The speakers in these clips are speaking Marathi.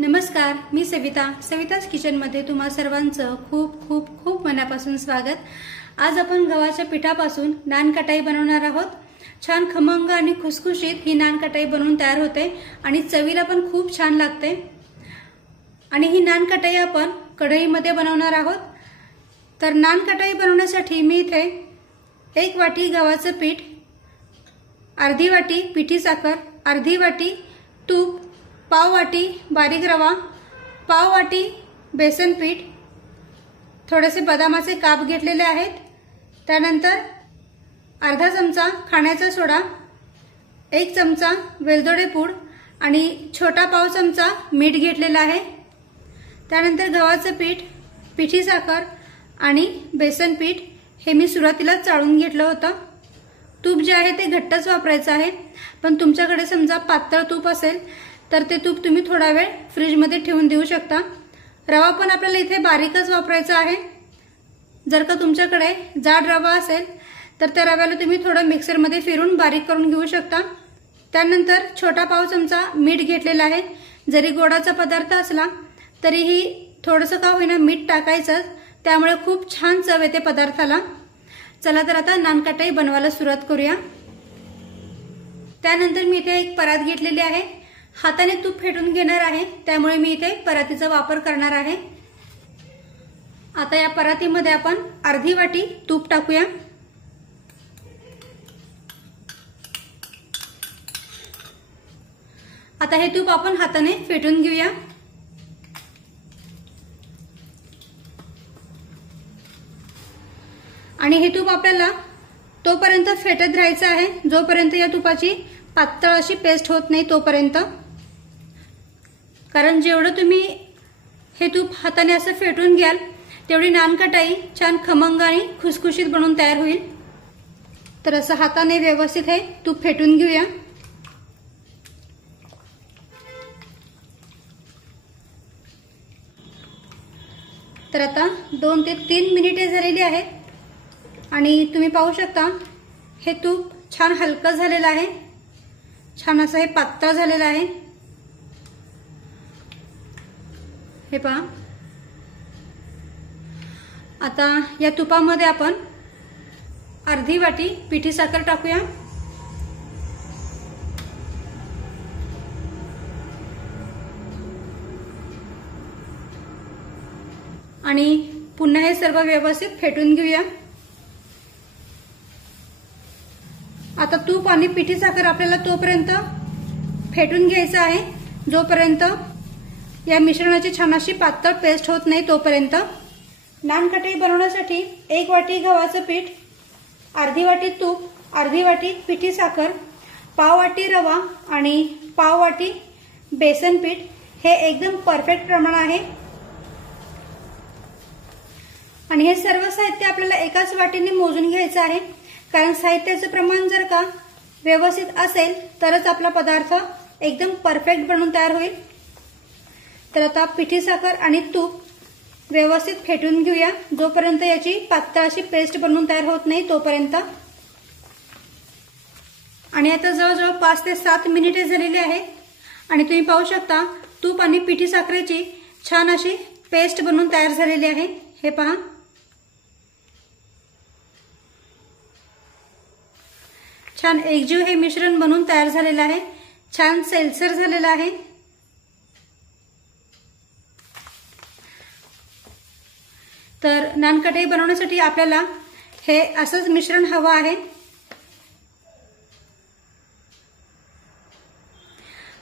नमस्कार, मी सविता's किचनमध्ये तुम्हा सर्वांचं खूप खूप खूप मनापासून स्वागत। आज आपण गव्हाच्या पिठापासून नान कटाई बनवणार आहोत। छान खमंग आणि खुसखुशीत ही नान कटाई बनवून तयार होते आणि चवीला पण खूप छान लागते। आणि ही नान कटाई आपण कढईमध्ये बनवणार आहोत। तर नान कटाई बनवण्यासाठी मी इथे 1 वाटी गव्हाचं पीठ, अर्धी वाटी पिठी साखर, अर्धी वाटी तूप, पाव वाटी बारीक रवा, पाव वाटी बेसन पीठ, थोडेसे बदामाचे काप घेतलेले आहेत। त्यानंतर अर्धा चमचा खाण्याचा सोडा, 1 चमचा वेलदोडे पूड आणि छोटा पाव चमचा मीठ घेतलेला आहे। त्यानंतर गव्हाचं पीठ, पिठी साखर आणि बेसन पीठ हे मी सुरुवातीला चाळून घेतलं होतं। तूप जे आहे ते घट्टच वापरायचं आहे, पण तुमच्याकडे समजा पातळ तूप असेल तर ते तूप तुम्ही थोडा वेळ फ्रीज मध्ये ठेवून देऊ शकता। रवा पण आपल्याला इथे बारीकच वापरायचा आहे। जर का तुमच्याकडे जाड रवा असेल तर त्या रव्याला तुम्ही थोडं मिक्सर मध्ये फिरून बारीक करून घेऊ शकता। त्यानंतर छोटा पाव चमचा मीठ घेतलेला आहे। जरी गोडाचा पदार्थ असला तरीही थोडंसं का होईना मीठ टाकायचं, त्यामुळे खूप छान चव येते पदार्थाला। चला तर आता नान कटाई बनवायला सुरुवात करूया। त्यानंतर मी इथे एक परात घेतलेली आहे। हाताने तूप फेटून घेणार आहे, त्यामुळे मी इथे परातीचा वापर करणार आहे। आता या परातीमध्ये आपण अर्धी वाटी तूप टाकूया। आता हे तूप आपण हाताने फेटून घेऊया। आणि हे तूप आपल्याला तोपर्यंत फेटत राहायचं आहे जोपर्यंत या तुपाची पातळ अशी पेस्ट होत नाही तोपर्यंत। कारण जेवढं तुम्ही हे तूप हाताने असं फेटून घ्याल तेवढी नान कटाई छान खमंग आणि खुसखुशीत बनून तयार होईल। तर असं हाताने व्यवस्थित हे तूप फेटून घेऊया। तर आता 2 ते 3 मिनिटे झालेली आहेत आणि तुम्ही पाहू शकता हे तूप छान हलकं झालेलं आहे, छान असं हे पातळ झालेलं आहे। हे पहा, आता या तुपामध्ये आपण अर्धी वाटी पिठी साखर टाकूया। आणि पुन्हा हे सर्व व्यवस्थित फेटून घेऊया। आता तूप आणि पिठी साखर आपल्याला तोपर्यंत फेटून घ्यायचं आहे जोपर्यंत या मिश्रणाची छान अशी पातळ पेस्ट होत नाही तोपर्यंत। नान कटाई बनवण्यासाठी 1 वाटी गव्हाचं पीठ, अर्धी वाटी तूप, अर्धी वाटी पिठी साखर, पाव वाटी रवा आणि पाव वाटी बेसन पीठ हे एकदम परफेक्ट प्रमाण आहे। आणि हे सर्व साहित्य आपल्याला एकाच वाटीने मोजून घ्यायचं आहे, कारण साहित्याचं प्रमाण जर का व्यवस्थित असेल तरच आपला पदार्थ एकदम परफेक्ट बनून तयार होईल। तर आता पिठी साखर आणि तूप व्यवस्थित फेटून घेऊया जोपर्यंत याची पातळ अशी पेस्ट बनवून तयार होत नाही तोपर्यंत। आणि आता जवळजवळ 5 ते 7 मिनिटे झालेली आहेत आणि तुम्ही पाहू शकता तूप आणि पिठी साखरेची छान अशी पेस्ट बनवून तयार झालेली आहे। हे पहा, छान एकजीव हे मिश्रण बनवून तयार झालेलं आहे, छान सैलसर झालेलं आहे। तर नान कटाई बनवण्यासाठी आपल्याला हे असंच मिश्रण हवं आहे।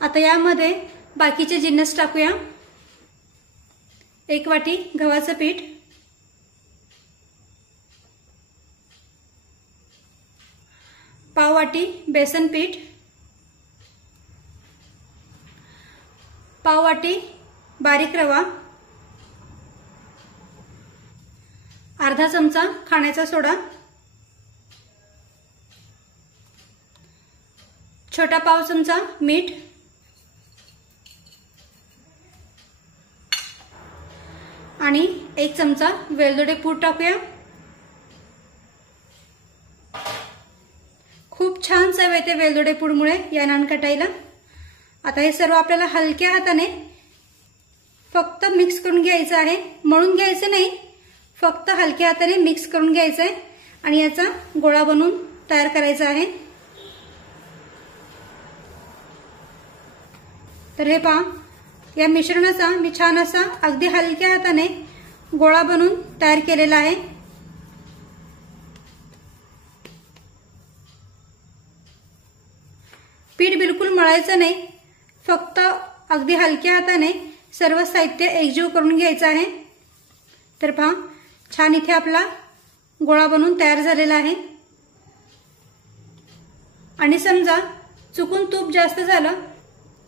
आता यामध्ये बाकीचे जिन्नस टाकूया। 1 वाटी गव्हाचं पीठ, पाव वाटी बेसन पीठ, पाव वाटी बारीक रवा, अर्धा चमचा खाण्याचा सोडा, छोटा पाव चमचा मीठ आणि 1 चमचा वेलदोडे पूड टाकूया। खूप छान चव येते वेलदोडे पूडमुळे या नान कटाईला। आता हे सर्व आपल्याला हलक्या हाताने फक्त मिक्स करून घ्यायचं आहे, मळून घ्यायचं नाही, फक्त हलक्या हाताने मिक्स करून घ्यायचं आहे आणि याचा गोळा बनवून तयार करायचा आहे। तर हे पहा, या मिश्रणाचा मी छान असा अगदी हलक्या हाताने गोळा बनवून तयार केलेला आहे। पीठ बिलकुल मळायचं नाही, फक्त अगदी हलक्या हाताने सर्व साहित्य एकजीव करून घ्यायचं आहे। तर पहा, छान इथे आपला गोळा बनवून तयार झालेला आहे। आणि समजा चुकून तूप जास्त झालं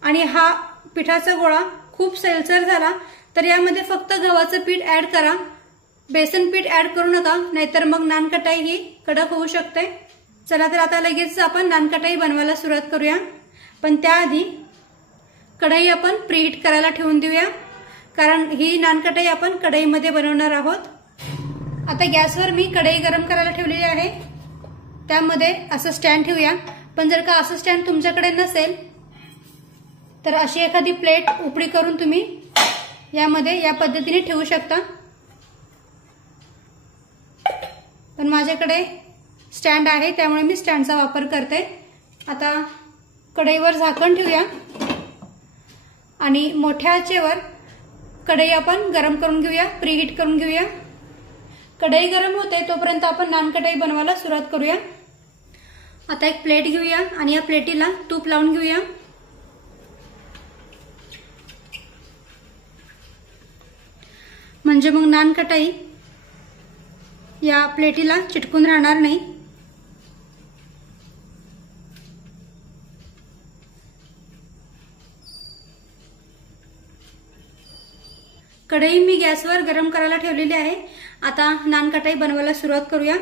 आणि हा पिठाचा गोळा खूप सैलसर झाला तर यामध्ये फक्त गव्हाचं पीठ ऍड करा, बेसन पीठ ऍड करू नका, नाहीतर मग नानकटाई ही कडक होऊ शकते। चला तर आता लगेच आपण नानकटाई बनवायला सुरुवात करूया, पण त्याआधी कढई आपण प्रीहीट करायला ठेवून देऊया, कारण ही नानकटाई आपण कढईमध्ये बनवणार आहोत। आता गॅसवर मी कढई गरम करायला ठेवलेली आहे, त्यामध्ये असं स्टँड ठेवूया। पण जर का असं स्टँड तुमच्याकडे नसेल तर अशी एखादी प्लेट उपडी करून तुम्ही यामध्ये या पद्धतीने ठेवू शकता, पण माझ्याकडे स्टँड आहे त्यामुळे मी स्टँडचा वापर करते। आता कढईवर झाकण ठेवूया आणि मोठ्या आचेवर कढई आपण गरम करून घेऊया, प्रीहीट करून घेऊया। कढई गरम होते तोपर्यंत आपण नानकटाई बनवायला सुरुवात करूया। आता एक प्लेट घेऊया आणि या प्लेटीला तूप लावून घेऊया। म्हणजे मग नानकटाई या प्लेटीला चिटकून राहणार नाही। कढई मी गॅसवर गरम करायला ठेवलेली आहे। आता नानकटाई बनवायला सुरुवात करूया।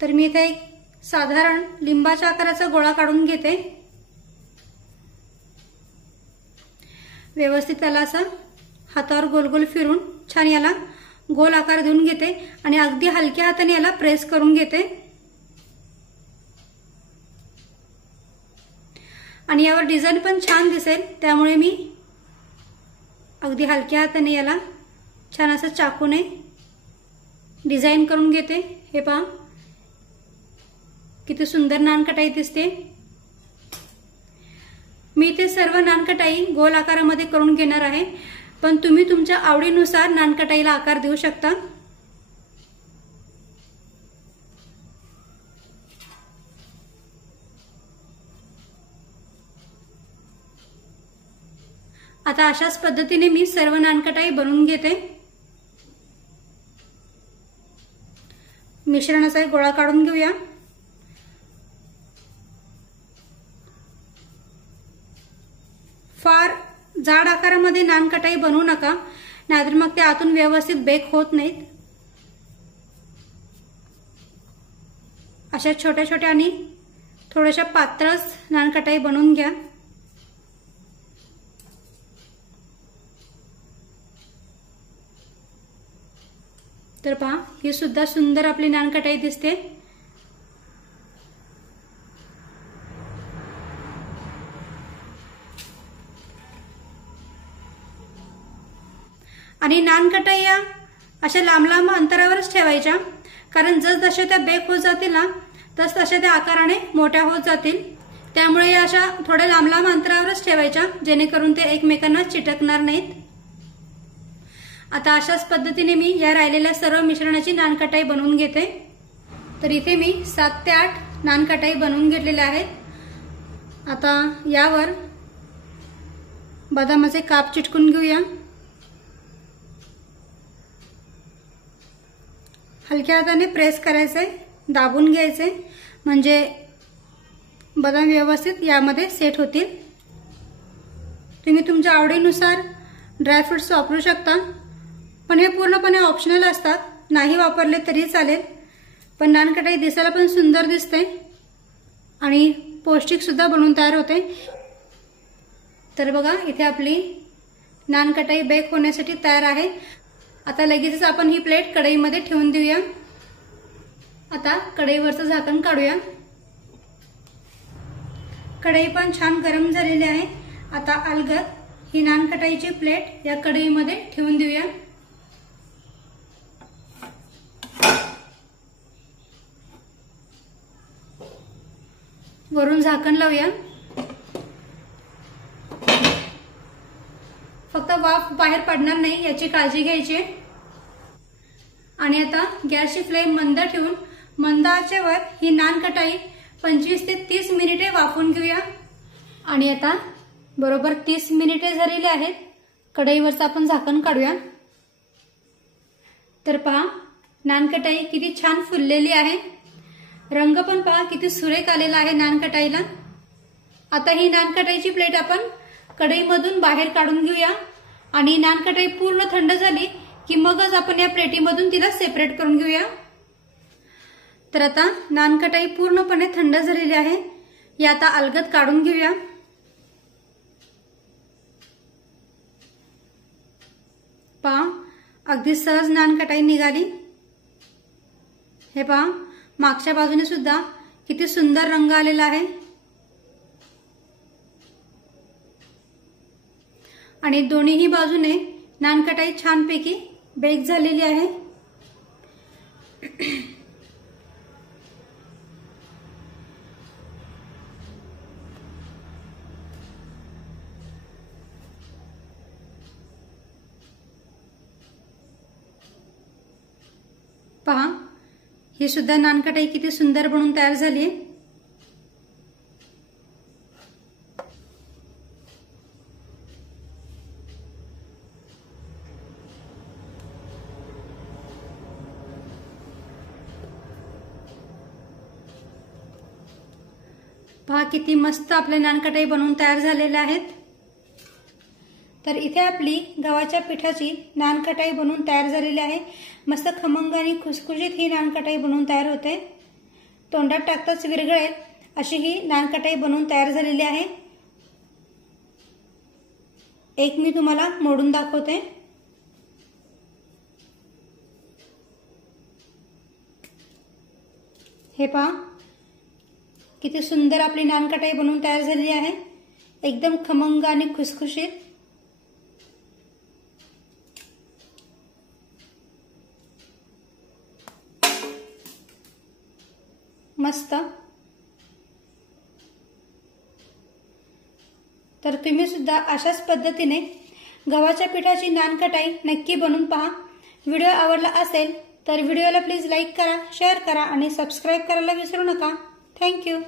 तर मी इथे एक साधारण लिंबाच्या आकाराचा गोळा काढून घेते। व्यवस्थित त्याला असं हातावर गोल गोल फिरून छान याला गोल आकार देऊन घेते आणि अगदी हलक्या हाताने याला प्रेस करून घेते आणि यावर डिझाईन पण छान दिसेल, त्यामुळे मी अगदी हलक्या हाताने याला छान असं चाकूने डिझाईन करून घेते। हे पहा किती सुंदर नानकटाई दिसते। मी ते सर्व नानकटाई गोल आकारामध्ये करून घेणार आहे, पण तुम्ही तुमच्या आवडीनुसार नानकटाईला आकार देऊ शकता। आता अशाच पद्धतीने मी सर्व नानकटाई बनवून घेते। मिश्रणाचा एक गोळा काढून घेऊया। फार जाड आकारामध्ये नानकटाई बनवू नका, नाहीतर मग ते आतून व्यवस्थित बेक होत नाहीत। अशा छोट्या छोट्या आणि थोड्याशा पातळच नानकटाई बनवून घ्या। तर पहा, ही सुद्धा सुंदर आपली नानकटाई दिसते। आणि नानकटाई या अशा लांब लांब अंतरावरच ठेवायच्या, कारण जसजशा त्या बेक होत जातील ना तस तशा त्या आकाराने मोठ्या होत जातील। त्यामुळे या अशा थोड्या लांब लांब अंतरावरच ठेवायच्या, जेणेकरून ते एकमेकांना चिटकणार नाहीत। आता अशाच पद्धतीने मी या राहिलेल्या सर्व मिश्रणाची नानकटाई बनवून घेते। तर इथे मी 7 ते 8 नानकटाई बनवून घेतलेल्या आहेत। आता यावर बदामाचे काप चिटकून घेऊया। हलक्या हाताने प्रेस करायचे, दाबून घ्यायचे, म्हणजे बदाम व्यवस्थित यामध्ये सेट होतील। तुम्ही तुमच्या आवडीनुसार ड्रायफ्रुट्स वापरू शकता, पण हे पूर्णपणे ऑप्शनल असतात, नाही वापरले तरी चालेल। पण नानकटाई दिसायला पण सुंदर दिसते आणि पौष्टिक सुद्धा बनवून तयार होते। तर बघा, इथे आपली नानकटाई बेक होण्यासाठी तयार आहे। आता लगेचच आपण ही प्लेट कढईमध्ये ठेवून देऊया। आता कढईवरचं झाकण काढूया। कढई पण छान गरम झालेली आहे। आता अलगद ही नान कटाईची प्लेट या कढईमध्ये ठेवून देऊया। वरून झाकण लावूया। फक्त वाफ बाहेर पडणार नाही याची काळजी घ्यायची। आणि आता गॅसची फ्लेम मंद ठेवून मंद आचेवर ही नान कटाई 25 ते 30 मिनिटे वाफवून घेऊया। आणि आता बरोबर 30 मिनिटे झालेली आहेत। कढईवरचं आपण झाकण काढूया। तर पहा नान कटाई किती छान फुललेली आहे। रंग पण पहा किती सुरेख आलेला आहे नान कटाईला। आता ही नान कटाईची प्लेट आपण कढईमधून बाहेर काढून घेऊया। आणि नान कटाई पूर्ण थंड झाली की मगच आपण या प्लेटीमधून तिला सेपरेट करून घेऊया। तर आता नान कटाई पूर्णपणे थंड झालेली आहे। या आता अलगद काढून घेऊया। पहा अगदी सहज नान कटाई निघाली। हे पहा मागच्या बाजूने सुद्धा किती सुंदर रंग आलेला आहे। आणि दोन्हीही बाजूने नान कटाई छानपैकी बेक झालेली आहे। पहा ही सुद्धा नान कटाई किती सुंदर बनून तयार झाली आहे। पहा किती मस्त आपले नान कटाई बनवून तयार झालेले आहेत। तर इथे आपली गव्हाच्या पिठाची नान कटाई बनवून तयार झालेली आहे। मस्त खमंग आणि खुसखुशीत ही नान कटाई बनवून तयार होते। तोंडात टाकताच विरघळेल अशी ही नान कटाई बनवून तयार झालेली आहे। एक मी तुम्हाला मोडून दाखवते। हे पहा किती सुंदर आपली नान कटाई बनवून तयार झालेली आहे। एकदम खमंग आणि खुसखुशीत। मस्त। तर तुम्ही सुद्धा अशाच पद्धतीने गव्हाच्या पिठाची नान कटाई नक्की बनवून पहा। व्हिडिओ आवडला असेल तर व्हिडिओला प्लीज लाईक करा, शेअर करा आणि सबस्क्राईब करायला विसरू नका। थँक्यू।